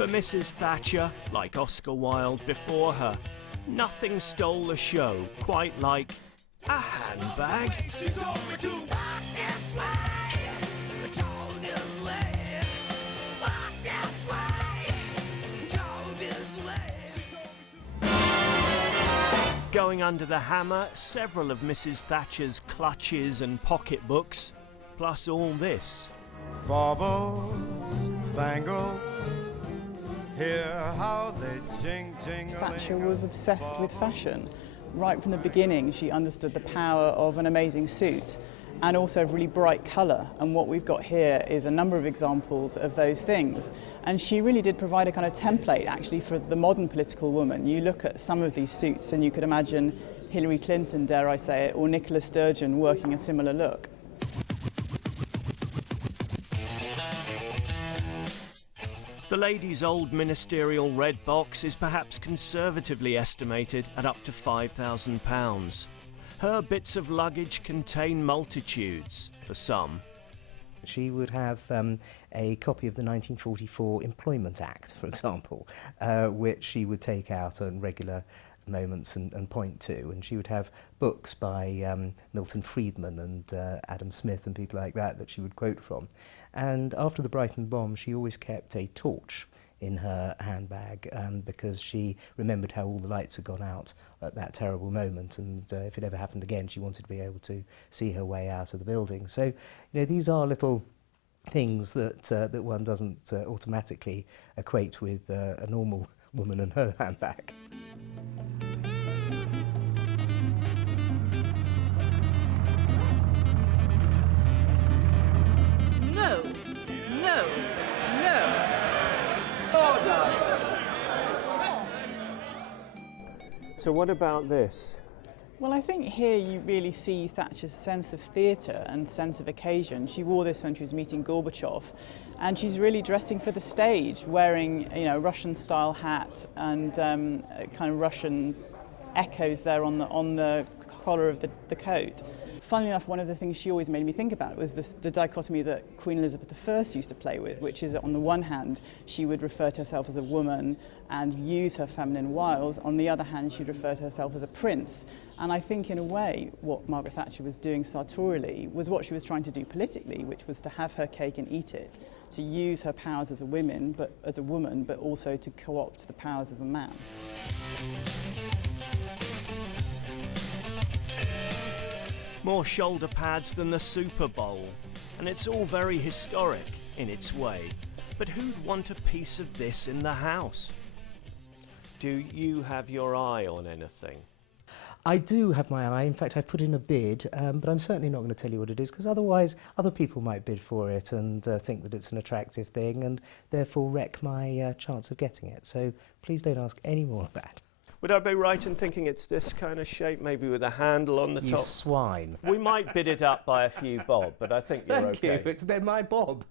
For Mrs. Thatcher, like Oscar Wilde before her, nothing stole the show quite like a handbag. She told me to walk this way, told this way, walk this way, told this way. She told me to. Going under the hammer, several of Mrs. Thatcher's clutches and pocketbooks, plus all this. Baubles, bangles, hear how they jingle. Thatcher was obsessed with fashion. Right from the beginning, she understood the power of an amazing suit and also of really bright colour. And what we've got here is a number of examples of those things. And she really did provide a kind of template, actually, for the modern political woman. You look at some of these suits and you could imagine Hillary Clinton, dare I say it, or Nicola Sturgeon working a similar look. The lady's old ministerial red box is perhaps conservatively estimated at up to £5,000. Her bits of luggage contain multitudes, for some. She would have a copy of the 1944 Employment Act, for example, which she would take out on regular moments and point to, and she would have books by Milton Friedman and Adam Smith and people like that she would quote from. And after the Brighton bomb, she always kept a torch in her handbag because she remembered how all the lights had gone out at that terrible moment, and if it ever happened again, she wanted to be able to see her way out of the building. So, you know, these are little things that one doesn't automatically equate with a normal woman and her handbag. No, no, no. So what about this? Well, I think here you really see Thatcher's sense of theatre and sense of occasion. She wore this when she was meeting Gorbachev, and she's really dressing for the stage, wearing, you know, Russian-style hat and kind of Russian echoes there on the collar of the coat. Funnily enough, one of the things she always made me think about was the dichotomy that Queen Elizabeth I used to play with, which is that on the one hand, she would refer to herself as a woman and use her feminine wiles. On the other hand, she'd refer to herself as a prince. And I think, in a way, what Margaret Thatcher was doing sartorially was what she was trying to do politically, which was to have her cake and eat it, to use her powers as a woman, but also to co-opt the powers of a man. More shoulder pads than the Super Bowl, and it's all very historic in its way. But who'd want a piece of this in the house? Do you have your eye on anything? I do have my eye. In fact, I put in a bid, but I'm certainly not going to tell you what it is, because otherwise other people might bid for it and think that it's an attractive thing and therefore wreck my chance of getting it. So please don't ask any more of that. Would I be right in thinking it's this kind of shape, maybe with a handle on the You top? swine. We might bid it up by a few bob, but I think you're Thank okay. you. They're my bob.